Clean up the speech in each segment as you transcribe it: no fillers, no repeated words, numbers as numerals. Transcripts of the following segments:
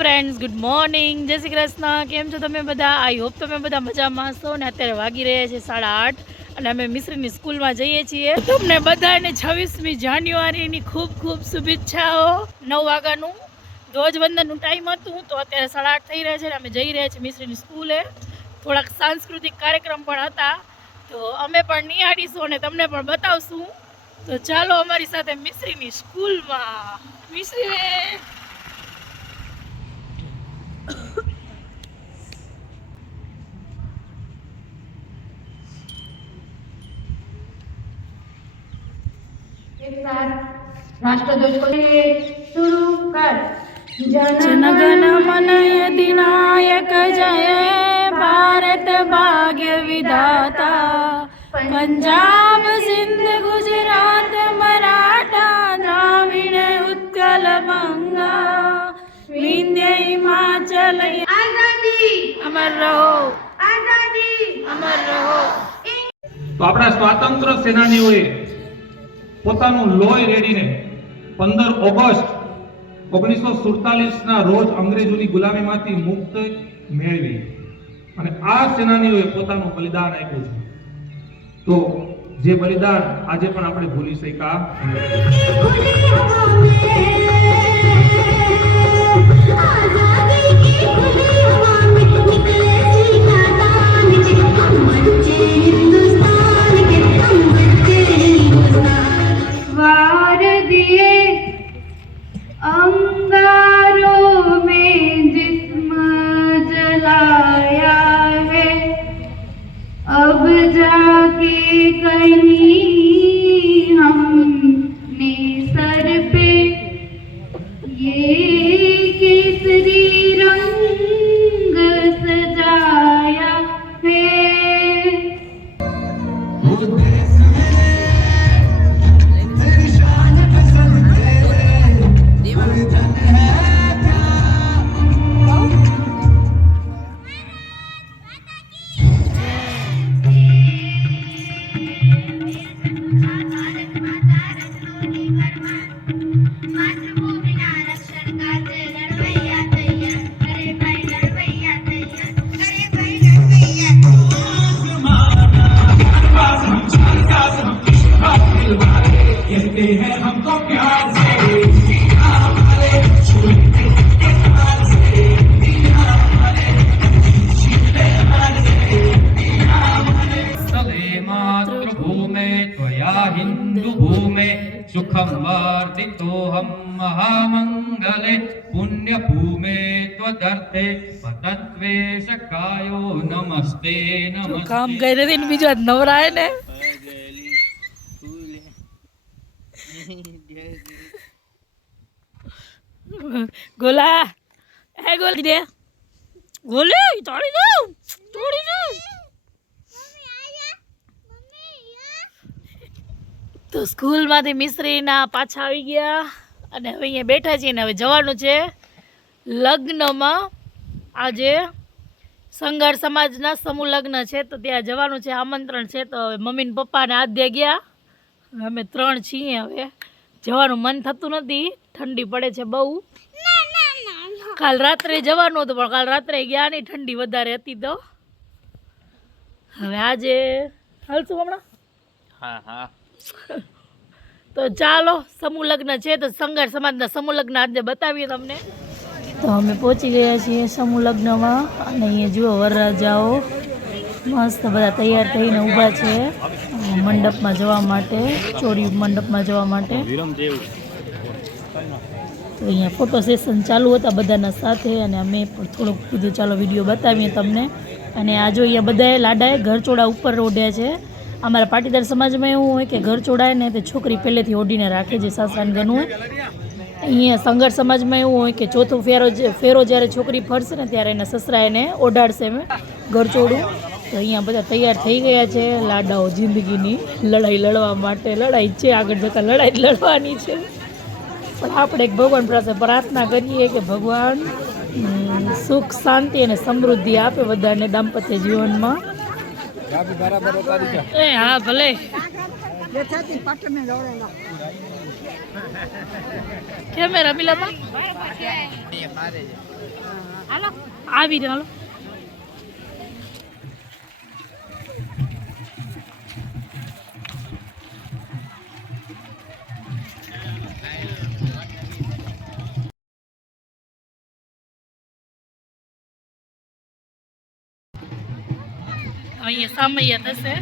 Friends, good morning, જય શ્રી કૃષ્ણ. કેમ છો તમે બધા? આઈ હોપ તમે બધા મજામાં હશો. ને અત્યારે વાગી રહ્યા છે 8:30 અને અમે મિશ્રીની સ્કૂલમાં જઈએ છીએ. તમને બધાને 26મી જાન્યુઆરીની ખૂબ ખૂબ શુભેચ્છાઓ. 9 વાગ્યાનું ધ્વજવંદનનું ટાઈમ હતું, તો અત્યારે 8:30 થઈ રહ્યા છે અને અમે જઈ રહ્યા છીએ મિશ્રીની સ્કૂલે. થોડાક સાંસ્કૃતિક કાર્યક્રમ પણ હતા, તો અમે પણ નિહાળીશું અને તમને પણ બતાવશું. તો ચાલો અમારી સાથે મિશ્રીની સ્કૂલમાં. મિશ્રી राष्ट्रध्वज को शुरू कर. जनगण मन अधिनायक जय भारत भाग्य विधाता. पंजाब सिंध गुजरात मराठा द्राविड़ उत्कल बंगा विंध्य हिमाचल. आजादी अमर रहो, आजादी अमर रहो. તો આપણા સ્વાતંત્ર્ય સેનાનીઓએ પોતાનું લોહી રેડીને 15 ઓગસ્ટ 1947ના રોજ અંગ્રેજોની ગુલામીમાંથી મુક્ત મેળવી અને આ સેનાનીઓએ પોતાનું બલિદાન આપ્યું છે. તો જે બલિદાન આજે પણ આપણે ભૂલી શક્યા अंगारों में जिस्म जलाया है, अब जाके कहीं हमने सर पे ये केसरी रंग सजाया है. सुखम वर्धितोहम महामंगले पुण्य भूमे त्वदर्थे पतत्वे शकायो नमस्ते नमस्ते. કામ કરી નથી ને બીજો નવરાય ને. ગોલા હે ગોલી દે ગોલી તોડી દો તોડી દો. તો સ્કૂલમાંથી મિશ્રીના પાછા આવી ગયા અને હવે અહીંયા બેઠા છીએ ને હવે જવાનું છે લગ્નમાં. આજે સંગાર સમાજના સમૂહ લગ્ન છે, તો ત્યાં જવાનું છે, આમંત્રણ છે. તો હવે મમ્મી ને પપ્પાને આદ્ય ગયા, અમે 3 છીએ. હવે જવાનું મન થતું નથી, ઠંડી પડે છે બહુ. કાલ રાત્રે જવાનું હતું પણ કાલ રાત્રે ગયા નહીં, ઠંડી વધારે હતી. તો હવે આજે હાલશું હમણાં. હા હા. તો ચાલો, સમૂહ લગ્ન છે તો સંગાર સમાજના સમૂહ લગ્ન આજે બતાવીએ તમને. તો અમે પહોંચી ગયા છીએ સમૂહ લગ્નમાં અને અહીંયા જુઓ વરરાજાઓ મસ્ત બધા તૈયાર થઈને ઊભા છે મંડપમાં જવા માટે, ચોરી મંડપમાં જવા માટે. તો અહીંયા ફોટો સેશન ચાલુ હતા બધાના સાથે અને અમે પણ થોડુંક કીધું ચાલો વિડીયો બતાવીએ તમને. અને આ જો અહીંયા બધાએ લાડાએ ઘરચોળા ઉપર ઓઢ્યા છે. અમારા પાટીદાર સમાજમાં એવું હોય કે ઘર ચોડાય ને તે છોકરી પહેલેથી ઓઢીને રાખે છે, સાસરાને ગણવું હોય. અહીંયા સંઘર સમાજમાં એવું હોય કે ચોથો ફેરો જ્યારે છોકરી ફરશે ને ત્યારે એના સસરા એને ઓઢાડશે ઘરચોડું. તો અહીંયા બધા તૈયાર થઈ ગયા છે લાડાઓ જિંદગીની લડાઈ લડવા માટે. લડાઈ છે, આગળ જતાં લડાઈ લડવાની છે, પણ આપણે ભગવાન પાસે પ્રાર્થના કરીએ કે ભગવાન સુખ શાંતિ અને સમૃદ્ધિ આપે બધાને દાંપત્ય જીવનમાં. હા ભલે. કેમેરા મિલામાં હાલો આવી રહ્યો હાલો અહીંયા સામૈયા થશે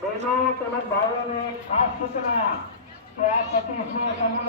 બહેનો તેમજ ભાઈઓને ખાસ સૂચના કે આ સતીશને સમૂહ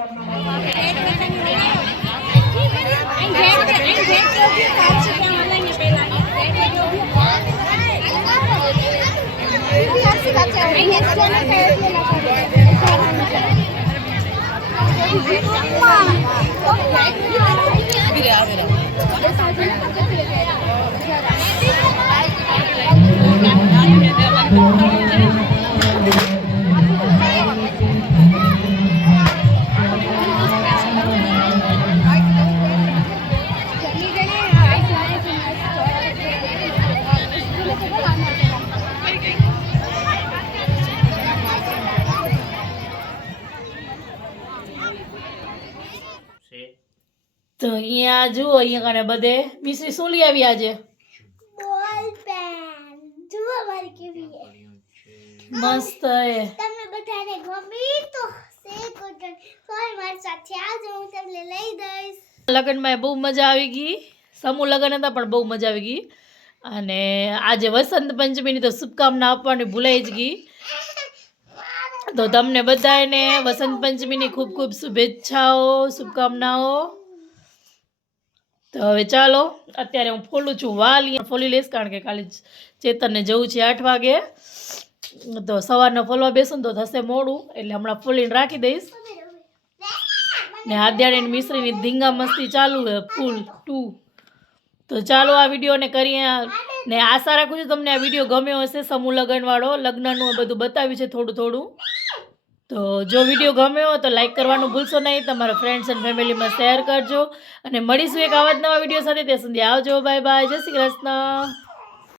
તો અહીંયા જુઓ, અહીંયા કને બધે મિશ્રી શું લઈ આવી આજે? બોલ પેન જુઓ મારી કેવી છે. મસ્ત હે. તમને બધાને ગમી તો શેર કરજો. કોઈ મારી સાથે આવજો, હું તમને લઈ દઈશ. લગ્નમાં બહુ મજા આવી ગઈ. સમૂહ લગ્ન હતા પણ બહુ મજા આવી ગઈ. અને આજે વસંત પંચમીની તો શુભકામના આપવાની ભૂલાઈ જ ગઈ. તો તમને બધાને વસંત પંચમીની ખૂબ ખૂબ શુભેચ્છાઓ, શુભકામનાઓ. તો હવે ચાલો, અત્યારે હું ફોલું છું વાલ, ફોલી લઈશ કારણ કે કાલે ચેતનને જવું છે 8 વાગે. તો સવારના ફોલવા બેસું તો થશે મોડું, એટલે હમણાં ફોલીને રાખી દઈશ. ને આદ્યાની મિશ્રીની ધીંગા મસ્તી ચાલુ છે ફૂલ 2. તો ચાલો આ વિડીયોને કરીએ. ને આશા રાખું છું તમને આ વિડીયો ગમ્યો હશે. સમૂહ લગ્નવાળો, લગ્નનું બધું બતાવ્યું છે થોડું થોડું. તો જો વિડીયો ગમ્યો હોય તો લાઈક કરવાનું ભૂલશો નહીં. તમારા ફ્રેન્ડ્સ એન્ડ ફેમિલીમાં શેર કરજો. અને મળીશું એક આવા જ નવા વિડીયો સાથે. ત્યાં સુધી આવજો, બાય બાય, જય શ્રી કૃષ્ણ.